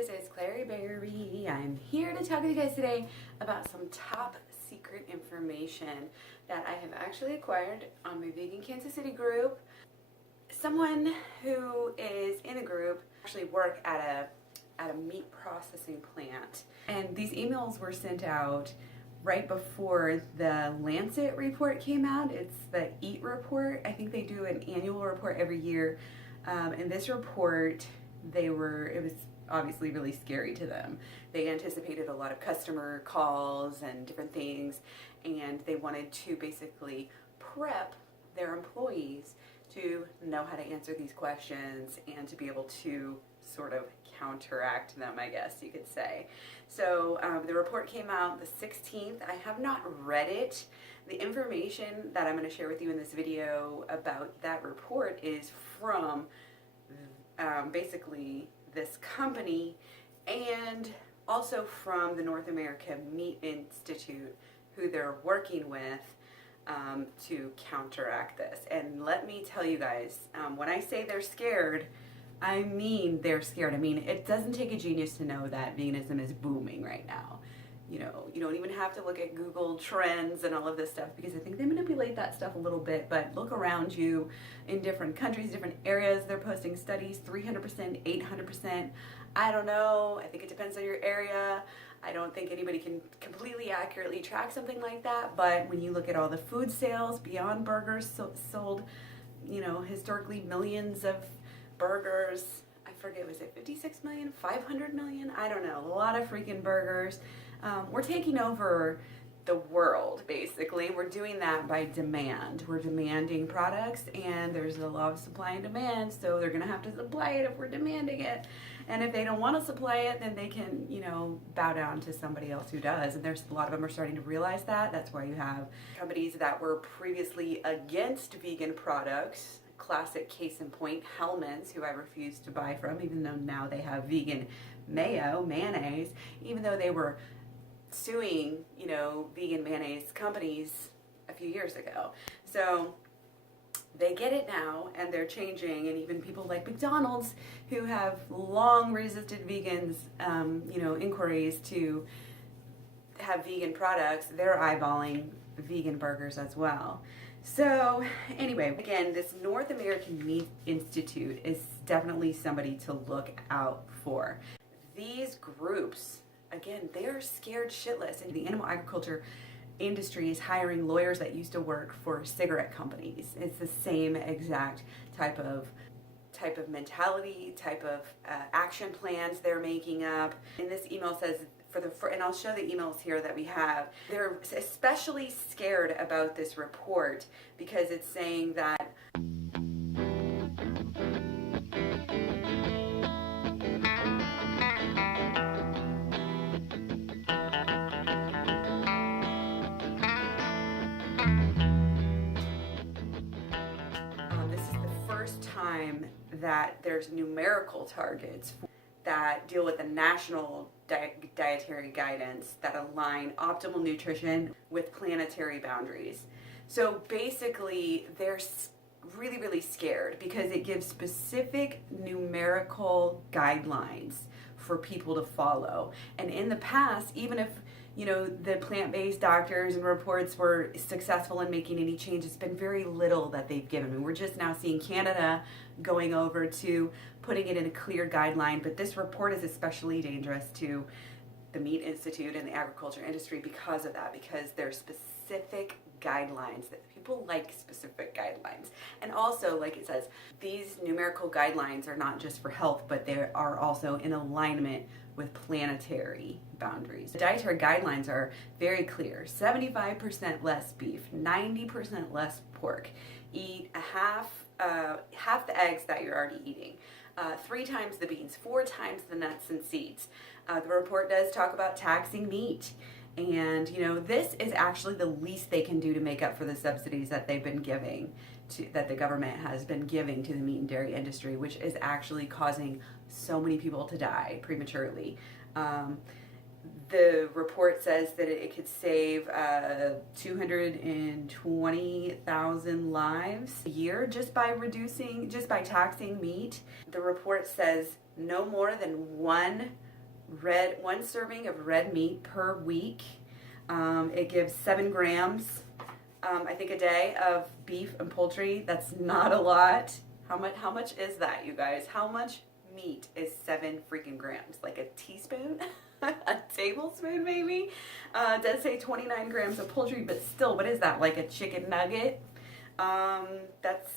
guys, it's Klaireeberry. I'm here to talk to you guys today about some top secret information that I have actually acquired on my Vegan Kansas City group. Someone who is in the group actually work at a meat processing plant, and these emails were sent out right before the Lancet report came out. It's the EAT report. I think they do an annual report every year. In this report, it was obviously really scary to them. They anticipated a lot of customer calls and different things, and they wanted to basically prep their employees to know how to answer these questions and to be able to sort of counteract them, I guess you could say. So the report came out the 16th. I have not read it. The information that I'm going to share with you in this video about that report is from basically this company and also from the North America Meat Institute, who they're working with to counteract this. And let me tell you guys, when I say they're scared, I mean they're scared. I mean, it doesn't take a genius to know that veganism is booming right now. You know, you don't even have to look at Google Trends and all of this stuff, because I think they manipulate that stuff a little bit. But look around you in different countries, different areas. They're posting studies, 300%, 800%. I don't know. I think it depends on your area. I don't think anybody can completely accurately track something like that. But when you look at all the food sales, Beyond Burgers sold, you know, historically millions of burgers. I forget, was it 56 million, 500 million? I don't know. A lot of freaking burgers. We're taking over the world, basically. We're doing that by demand. We're demanding products, and there's a law of supply and demand, so they're going to have to supply it if we're demanding it. And if they don't want to supply it, then they can, you know, bow down to somebody else who does. And there's a lot of them are starting to realize that. That's why you have companies that were previously against vegan products. Classic case in point, Hellmann's, who I refused to buy from, even though now they have vegan mayonnaise, even though they were suing, you know, vegan mayonnaise companies a few years ago. So they get it now, and they're changing. And even people like McDonald's, who have long resisted vegans, you know, inquiries to have vegan products, they're eyeballing vegan burgers as well. So anyway, again, this North American Meat Institute is definitely somebody to look out for. These groups, again, they're scared shitless, and the animal agriculture industry is hiring lawyers that used to work for cigarette companies. It's the same exact type of mentality, type of action plans they're making up. And this email says, and I'll show the emails here that we have, they're especially scared about this report because it's saying that this is the first time that there's numerical targets that deal with the national dietary guidance that align optimal nutrition with planetary boundaries. So basically, they're really, really scared because it gives specific numerical guidelines for people to follow. And in the past, even if, you know, the plant-based doctors and reports were successful in making any change, it's been very little that they've given. And we're just now seeing Canada going over to putting it in a clear guideline. But this report is especially dangerous to the Meat Institute and the agriculture industry because of that, because there's specific guidelines that people like specific guidelines. And also, like it says, these numerical guidelines are not just for health, but they are also in alignment with planetary boundaries. The dietary guidelines are very clear. 75% less beef, 90% less pork. Eat half the eggs that you're already eating. 3 times the beans, 4 times the nuts and seeds. The report does talk about taxing meat. And, you know, this is actually the least they can do to make up for the subsidies that they've been giving, that the government has been giving to the meat and dairy industry, which is actually causing so many people to die prematurely. The report says that it could save 220,000 lives a year just by taxing meat. The report says no more than 1 one serving of red meat per week. It gives 7 grams, I think, a day of beef and poultry. That's not a lot. How much is that, you guys? How much meat is 7 freaking grams? Like a teaspoon? A tablespoon, maybe? It does say 29 grams of poultry, but still, what is that? Like a chicken nugget? That's,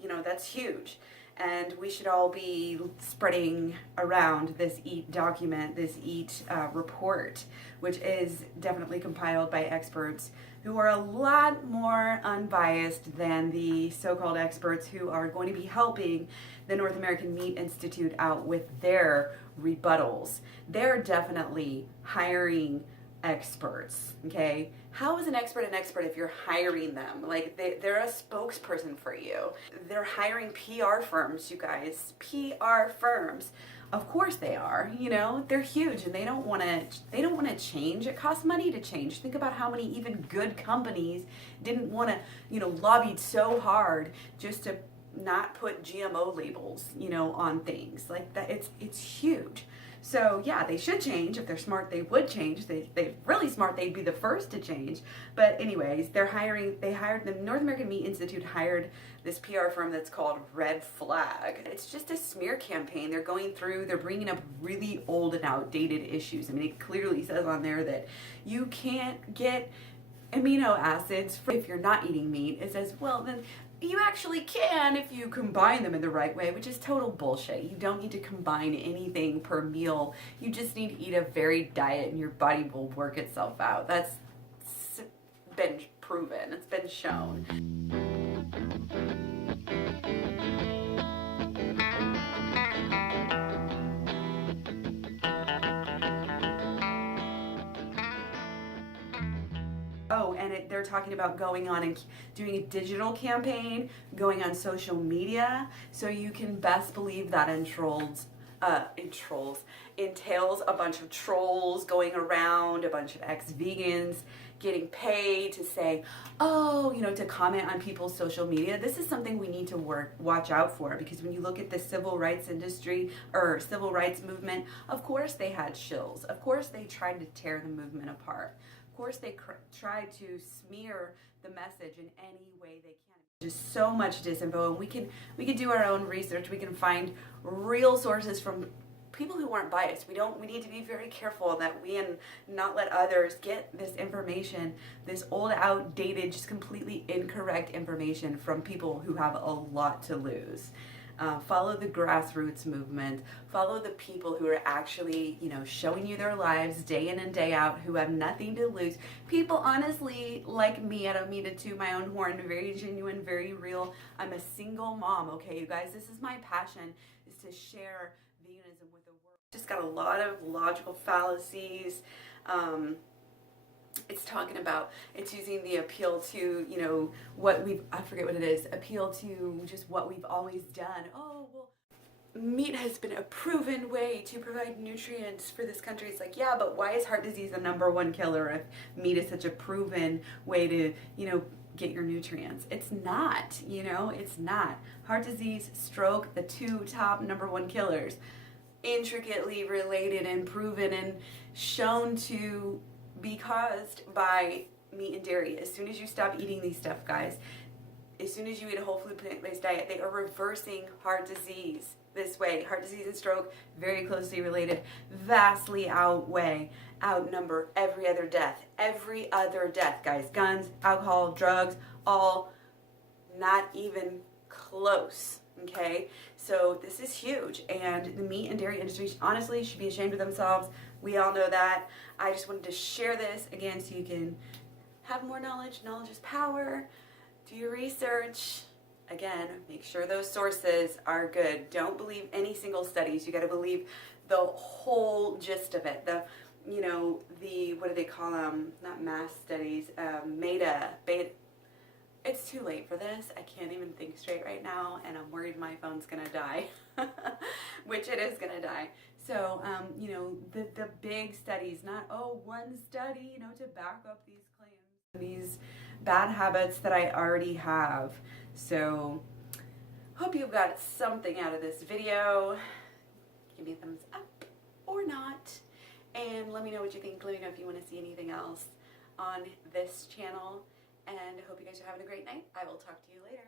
that's huge. And we should all be spreading around this EAT document, this EAT report, which is definitely compiled by experts who are a lot more unbiased than the so-called experts who are going to be helping the North American Meat Institute out with their rebuttals. They're definitely hiring experts, okay? How is an expert if you're hiring them? Like, they're a spokesperson for you. They're hiring PR firms, you guys. PR firms. Of course they are, they're huge and they don't want to change. It costs money to change. Think about how many even good companies didn't want to, lobbied so hard just to not put GMO labels, on things like that. It's huge. So yeah, they should change. If they're smart, they would change. They're really smart, they'd be the first to change. But anyways, the North American Meat Institute hired this PR firm that's called Red Flag. It's just a smear campaign. They're bringing up really old and outdated issues. I mean, it clearly says on there that you can't get amino acids if you're not eating meat. It says, well, then you actually can if you combine them in the right way, which is total bullshit. You don't need to combine anything per meal. You just need to eat a varied diet and your body will work itself out. That's been proven. It's been shown. Oh, and they're talking about going on and doing a digital campaign, going on social media, so you can best believe that entails a bunch of trolls going around, a bunch of ex-vegans getting paid to say, to comment on people's social media. This is something we need to watch out for, because when you look at the civil rights industry or civil rights movement, of course they had shills. Of course they tried to tear the movement apart. Of course they tried to smear the message in any way they can. Just so much disinfo, and we can do our own research. We can find real sources from people who aren't biased. We need to be very careful that we and not let others get this information, this old, outdated, just completely incorrect information from people who have a lot to lose. Follow the grassroots movement. Follow the people who are actually, showing you their lives day in and day out, who have nothing to lose. People, honestly, like me, I don't mean to toot my own horn, very genuine, very real. I'm a single mom, okay, you guys? This is my passion, is to share veganism with the world. Just got a lot of logical fallacies. It's using the appeal to, I forget what it is, appeal to just what we've always done. Oh, well, meat has been a proven way to provide nutrients for this country. It's like, yeah, but why is heart disease the #1 killer if meat is such a proven way to, get your nutrients? It's not, it's not. Heart disease, stroke, the 2 top #1 killers, intricately related and proven and shown to be caused by meat and dairy. As soon as you stop eating these stuff, guys, as soon as you eat a whole food plant-based diet, they are reversing heart disease this way. Heart disease and stroke, very closely related, vastly outnumber every other death. Every other death, guys. Guns, alcohol, drugs, all not even close. Okay, so this is huge, and the meat and dairy industry honestly should be ashamed of themselves. We all know that. I just wanted to share this again so you can have more knowledge. Knowledge is power. Do your research. Again, make sure those sources are good. Don't believe any single studies. You got to believe the whole gist of it. What do they call them? Not mass studies. Beta. It's too late for this. I can't even think straight right now, and I'm worried my phone's gonna die, which it is gonna die. So, the big studies, not, one study, to back up these claims, these bad habits that I already have. So, hope you got something out of this video. Give me a thumbs up or not. and let me know what you think. Let me know if you want to see anything else on this channel, and I hope you guys are having a great night. I will talk to you later.